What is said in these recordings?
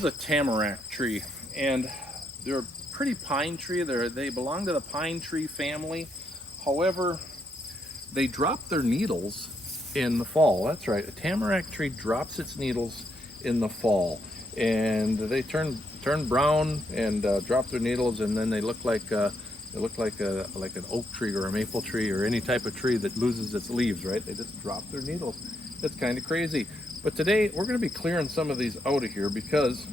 is a tamarack tree, and they're a pretty pine tree. They belong to the pine tree family. However, they drop their needles in the fall. That's right, a tamarack tree drops its needles in the fall, and they turn brown and drop their needles, and then they look like like an oak tree or a maple tree or any type of tree that loses its leaves, right? They just drop their needles. It's kind of crazy. But today we're going to be clearing some of these out of here because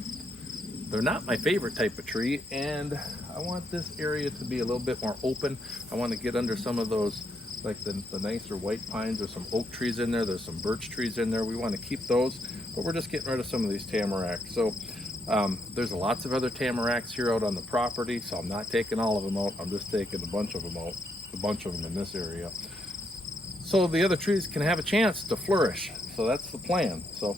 they're not my favorite type of tree, and I want this area to be a little bit more open. I want to get under some of those, like the nicer white pines. There's some oak trees in there. There's some birch trees in there. We want to keep those, but we're just getting rid of some of these tamaracks. So there's lots of other tamaracks here out on the property, so I'm not taking all of them out. I'm just taking a bunch of them out, a bunch of them in this area, so the other trees can have a chance to flourish. So that's the plan. So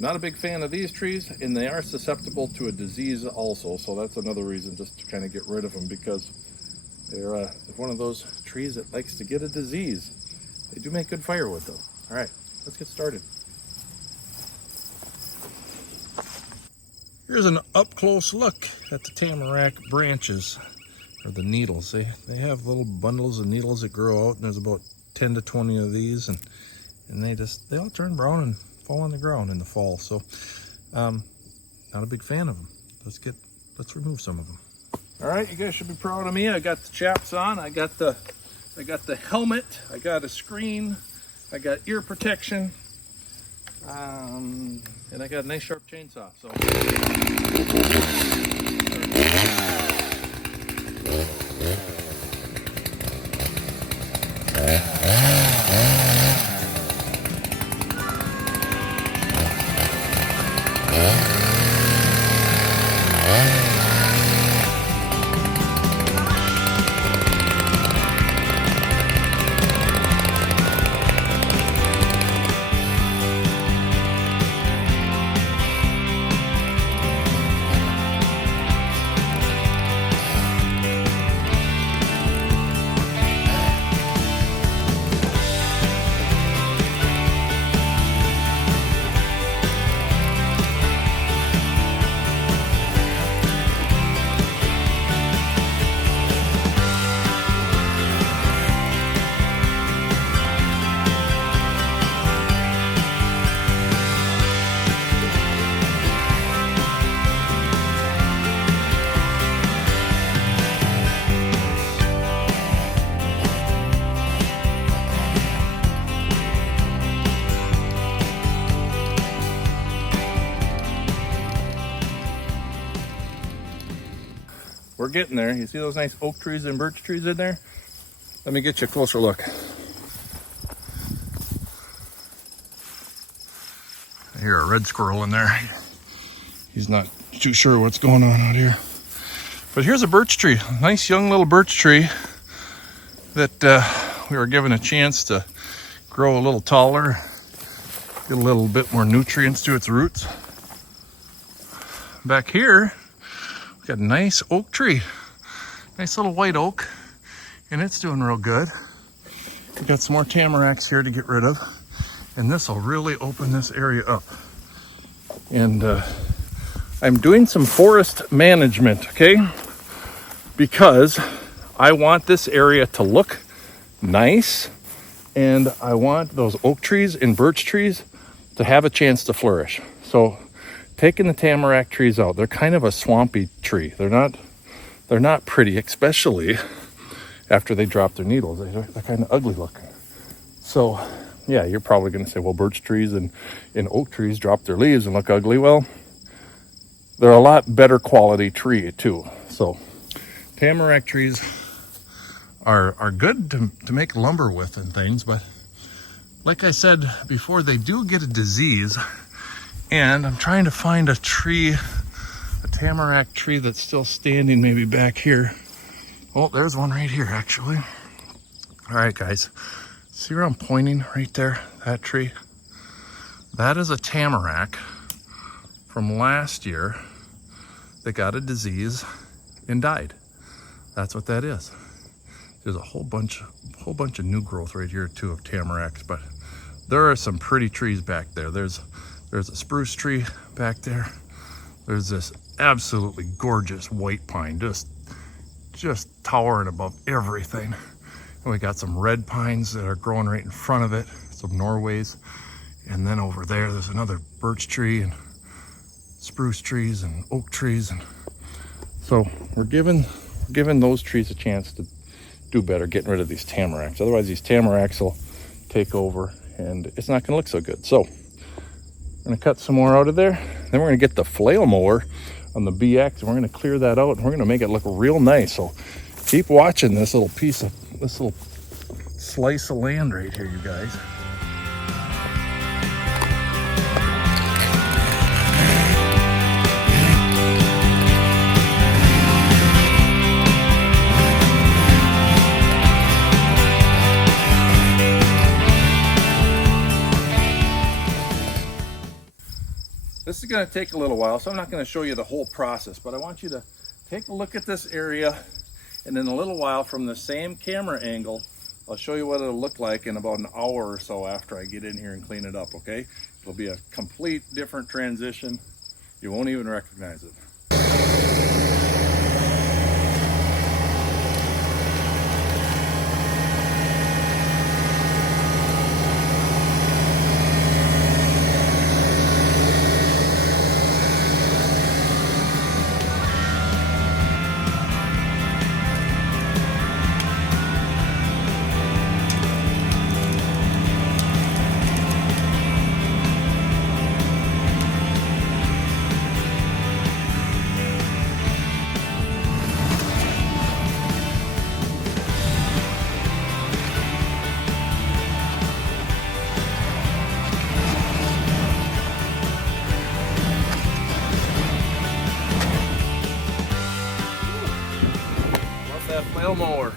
not a big fan of these trees, and they are susceptible to a disease also, so that's another reason just to kind of get rid of them, because they're one of those trees that likes to get a disease. They do make good firewood though. All right, let's get started. Here's an up-close look at the tamarack branches, or the needles. They have little bundles of needles that grow out, and there's about 10 to 20 of these, and they all turn brown and fall on the ground in the fall. So not a big fan of them. Let's remove some of them. All right, you guys should be proud of me. I got the chaps on. I got the helmet. I got a screen. I got ear protection. And I got a nice sharp chainsaw. So we're getting there. You see those nice oak trees and birch trees in there? Let me get you a closer look. I hear a red squirrel in there. He's not too sure what's going on out here. But here's a birch tree, a nice young little birch tree that we were given a chance to grow a little taller, get a little bit more nutrients to its roots. Back here, got a nice oak tree, nice little white oak, and it's doing real good. We got some more tamaracks here to get rid of, and this will really open this area up. And I'm doing some forest management, okay? Because I want this area to look nice, and I want those oak trees and birch trees to have a chance to flourish. So taking the tamarack trees out, they're kind of a swampy tree. They're not pretty, especially after they drop their needles. They're kind of ugly looking. So yeah, you're probably going to say, well, birch trees and oak trees drop their leaves and look ugly. Well, they're a lot better quality tree too. So tamarack trees are good to make lumber with and things, but like I said before, they do get a disease. And I'm trying to find a tree, a tamarack tree that's still standing, maybe back here. Oh, there's one right here, actually. All right, guys. See where I'm pointing right there? That tree? That is a tamarack from last year that got a disease and died. That's what that is. There's a whole bunch of new growth right here, too, of tamaracks, but there are some pretty trees back there. There's a spruce tree back there. there's this absolutely gorgeous white pine, just towering above everything. And we got some red pines that are growing right in front of it, some Norways. And then over there's another birch tree and spruce trees and oak trees. And so we're giving those trees a chance to do better, getting rid of these tamaracks. Otherwise these tamaracks will take over and it's not gonna look so good. So we're gonna cut some more out of there. Then we're gonna get the flail mower on the BX and we're gonna clear that out and we're gonna make it look real nice. So keep watching this little slice of land right here, you guys. This is going to take a little while, so I'm not going to show you the whole process, but I want you to take a look at this area, and in a little while from the same camera angle, I'll show you what it'll look like in about an hour or so after I get in here and clean it up, okay? It'll be a complete different transition. You won't even recognize it. That flail mower.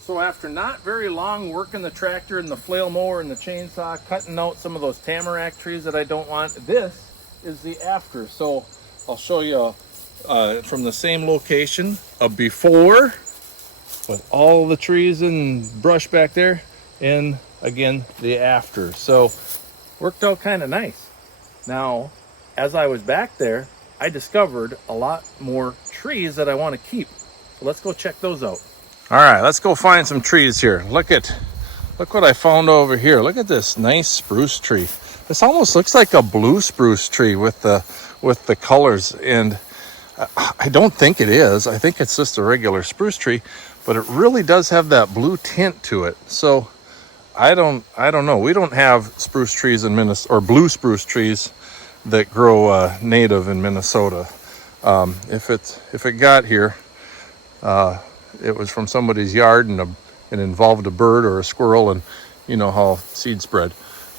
So after not very long working the tractor and the flail mower and the chainsaw, cutting out some of those tamarack trees that I don't want, this is the after. So I'll show you from the same location, a before with all the trees and brush back there, and again the after. So worked out kind of nice. Now as I was back there, I discovered a lot more trees that I want to keep. So let's go check those out. All right, let's go find some trees here. Look what I found over here. Look at this nice spruce tree. This almost looks like a blue spruce tree with the colors, and I don't think it is. I think it's just a regular spruce tree, but it really does have that blue tint to it. So I don't know. We don't have spruce trees in Minnesota, or blue spruce trees that grow native in Minnesota. If it got here, it was from somebody's yard and it involved a bird or a squirrel, and you know how seed spread.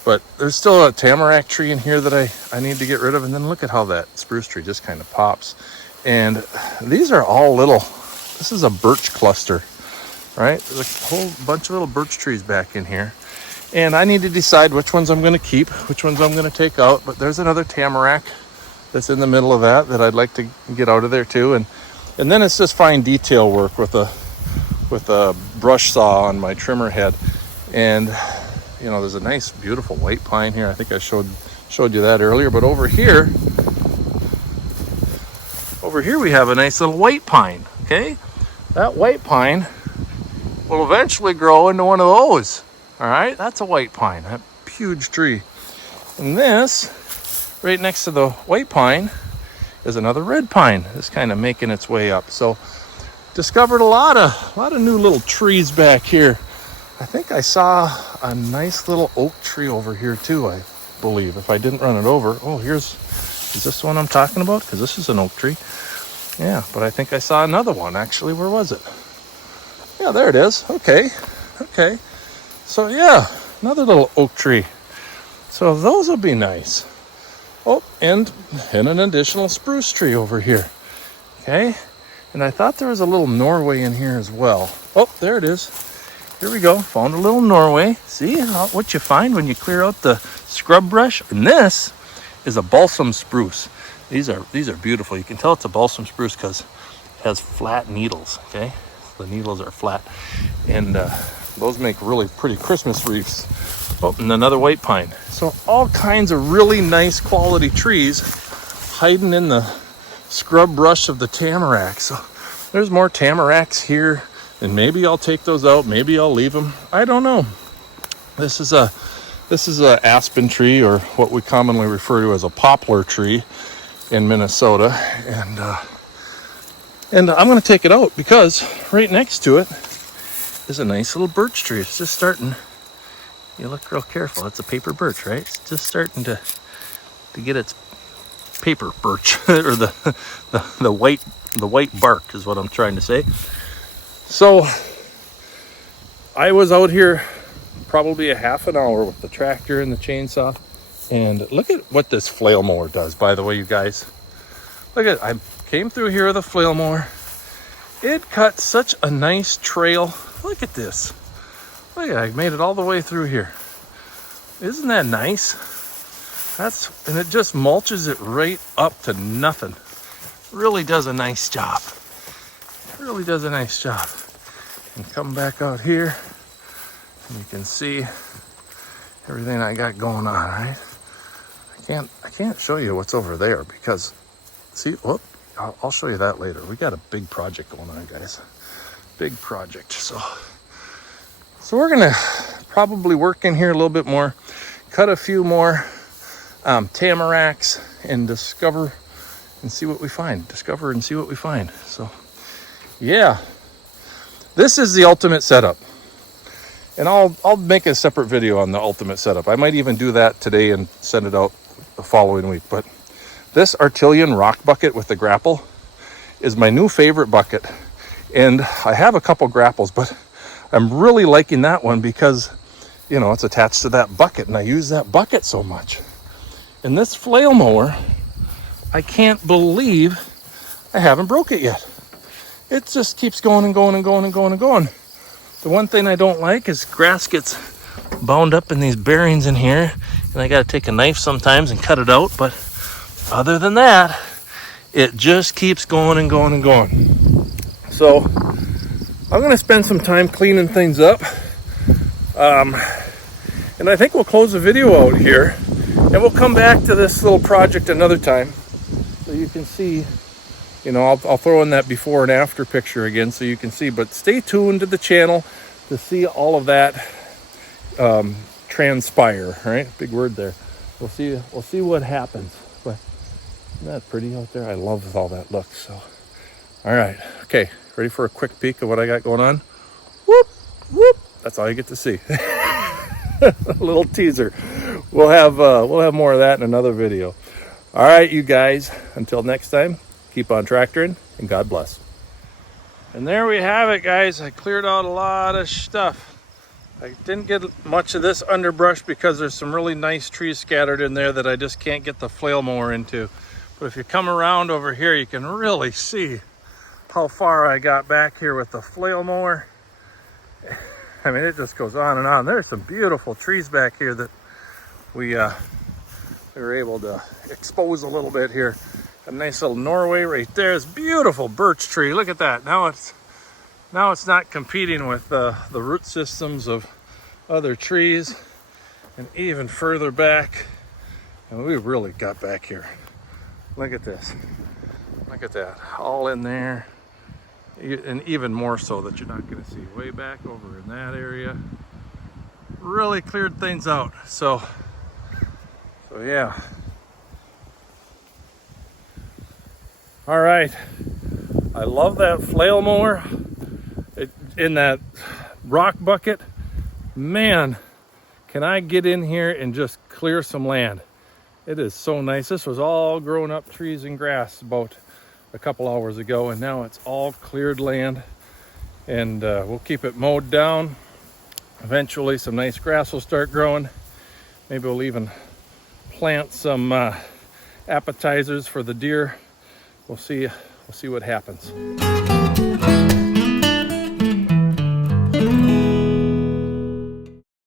But there's still a tamarack tree in here that I need to get rid of. And then look at how that spruce tree just kind of pops. And these are all little, this is a birch cluster, right? There's a whole bunch of little birch trees back in here. And I need to decide which ones I'm going to keep, which ones I'm going to take out. But there's another tamarack that's in the middle of that I'd like to get out of there too. And then it's just fine detail work with a brush saw on my trimmer head. And you know, there's a nice beautiful white pine here. I think I showed you that earlier. But over here we have a nice little white pine. Okay, that white pine will eventually grow into one of those. All right, that's a white pine, that huge tree. And this right next to the white pine is another red pine that's kind of making its way up. So discovered a lot of new little trees back here. I think I saw a nice little oak tree over here too, I believe, if I didn't run it over. Oh, is this the one I'm talking about? Because this is an oak tree. Yeah, but I think I saw another one actually. Where was it? Yeah, there it is. Okay. So yeah, another little oak tree. So those will be nice. Oh, and an additional spruce tree over here. Okay, and I thought there was a little Norway in here as well. Oh, there it is. Here we go. Found a little Norway. See what you find when you clear out the scrub brush. And this is a balsam spruce. These are beautiful. You can tell it's a balsam spruce because it has flat needles. Okay, the needles are flat, and those make really pretty Christmas wreaths. Oh, and another white pine. So all kinds of really nice quality trees hiding in the scrub brush of the tamarack. So there's more tamaracks here, and maybe I'll take those out. Maybe I'll leave them. I don't know. This is a aspen tree, or what we commonly refer to as a poplar tree in Minnesota, and I'm going to take it out because right next to it is a nice little birch tree. It's just starting. You look real careful. It's a paper birch, right? It's just starting to get its paper birch, or the white bark is what I'm trying to say. So I was out here probably a half an hour with the tractor and the chainsaw, and look at what this flail mower does, by the way, you guys. Look at it. I came through here with a flail mower. It cut such a nice trail. Look at this. Look at it. I made it all the way through here. Isn't that nice? And it just mulches it right up to nothing. Really does a nice job. Really does a nice job. And come back out here, and you can see everything I got going on, right? I can't show you what's over there because, see, whoop, I'll show you that later. We got a big project going on, guys. Big project. So we're gonna probably work in here a little bit more, cut a few more tamaracks, and discover and see what we find. Discover and see what we find. So yeah, this is the ultimate setup. And I'll make a separate video on the ultimate setup. I might even do that today and send it out the following week. But this Artilian rock bucket with the grapple is my new favorite bucket. And I have a couple grapples, but I'm really liking that one because, you know, it's attached to that bucket, and I use that bucket so much. And this flail mower, I can't believe I haven't broke it yet. It just keeps going and going and going and going and going. The one thing I don't like is grass gets bound up in these bearings in here, and I got to take a knife sometimes and cut it out. But other than that, it just keeps going and going and going. So I'm going to spend some time cleaning things up. And I think we'll close the video out here, and we'll come back to this little project another time so you can see. You know, I'll throw in that before and after picture again so you can see. But stay tuned to the channel to see all of that transpire. Right, big word there. We'll see what happens. But isn't that pretty out there? I love how that looks. So, all right, okay, ready for a quick peek of what I got going on? Whoop, whoop. That's all you get to see. A little teaser. We'll have more of that in another video. All right, you guys. Until next time. Keep on tractoring, and God bless. And there we have it, guys. I cleared out a lot of stuff. I didn't get much of this underbrush because there's some really nice trees scattered in there that I just can't get the flail mower into. But if you come around over here, you can really see how far I got back here with the flail mower. I mean, it just goes on and on. There's some beautiful trees back here that we were able to expose a little bit here. A nice little Norway right there. It's beautiful birch tree. Look at that. Now it's not competing with the root systems of other trees. And even further back, and we really got back here. Look at this. Look at that. All in there. And even more so that you're not going to see way back over in that area. Really cleared things out. So yeah. All right, I love that flail mower in that rock bucket. Man, can I get in here and just clear some land. It is so nice. This was all grown up trees and grass about a couple hours ago, and now it's all cleared land. And we'll keep it mowed down. Eventually some nice grass will start growing. Maybe we'll even plant some appetizers for the deer. We'll see what happens.